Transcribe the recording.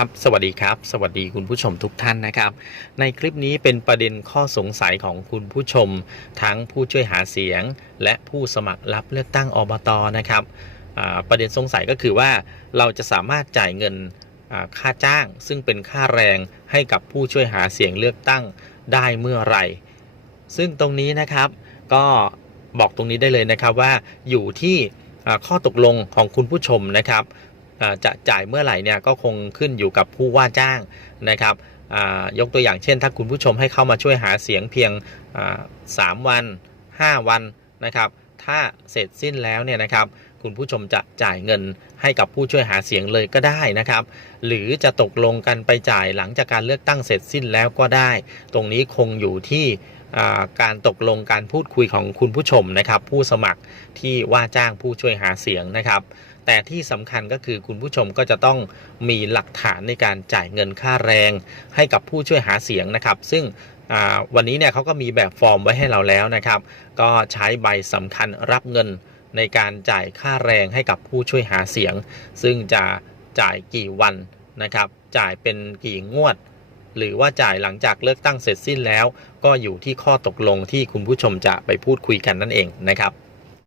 ครับ สวัสดีครับ สวัสดีคุณผู้ชมทุกท่านนะครับ ในคลิปนี้เป็นประเด็นข้อสงสัยของคุณผู้ชม ทั้งผู้ช่วยหาเสียง และผู้สมัครรับเลือกตั้งอบตนะครับประเด็นสงสัยก็คือว่าเราจะสามารถจ่ายเงินค่าจ้าง ซึ่งเป็นค่าแรงให้กับผู้ช่วยหาเสียงเลือกตั้งได้เมื่อไหร่ ซึ่งตรงนี้นะครับก็บอกตรงนี้ได้เลยนะครับว่าอยู่ที่ข้อตกลงของคุณผู้ชมนะครับ จะจ่ายเมื่อไหร่เนี่ยก็คงขึ้นอยู่กับผู้ว่าจ้างนะครับยกตัวอย่างเช่น ถ้าคุณผู้ชมให้เข้ามาช่วยหาเสียงเพียงอ่าสามวัน 5 วันนะครับ ถ้าเสร็จสิ้นแล้วเนี่ยนะครับ คุณผู้ชมจะจ่ายเงินให้กับผู้ช่วยหาเสียงเลยก็ได้นะครับ หรือจะตกลงกันไปจ่ายหลังจากการเลือกตั้งเสร็จสิ้นแล้วก็ได้ ตรงนี้คงอยู่ที่การตกลงการพูดคุยของคุณผู้ชมนะครับ ผู้สมัครที่ว่าจ้างผู้ช่วยหาเสียงนะครับ แต่ที่สำคัญก็คือคุณผู้ชมก็จะต้องมีหลักฐานในการจ่ายเงินค่าแรง ให้กับผู้ช่วยหาเสียงนะครับ ซึ่ง วันนี้เนี่ยเขาก็มีแบบฟอร์มไว้ให้เราแล้วนะครับ ก็ใช้ใบสำคัญรับเงินในการจ่ายค่าแรงให้กับผู้ช่วยหาเสียง ซึ่งจะจ่ายกี่วันนะครับ จ่ายเป็นกี่งวด หรือว่าจ่ายหลังจากเลือกตั้งเสร็จสิ้นแล้ว ก็อยู่ที่ข้อตกลงที่คุณผู้ชมจะไปพูดคุยกันนั่นเองนะครับ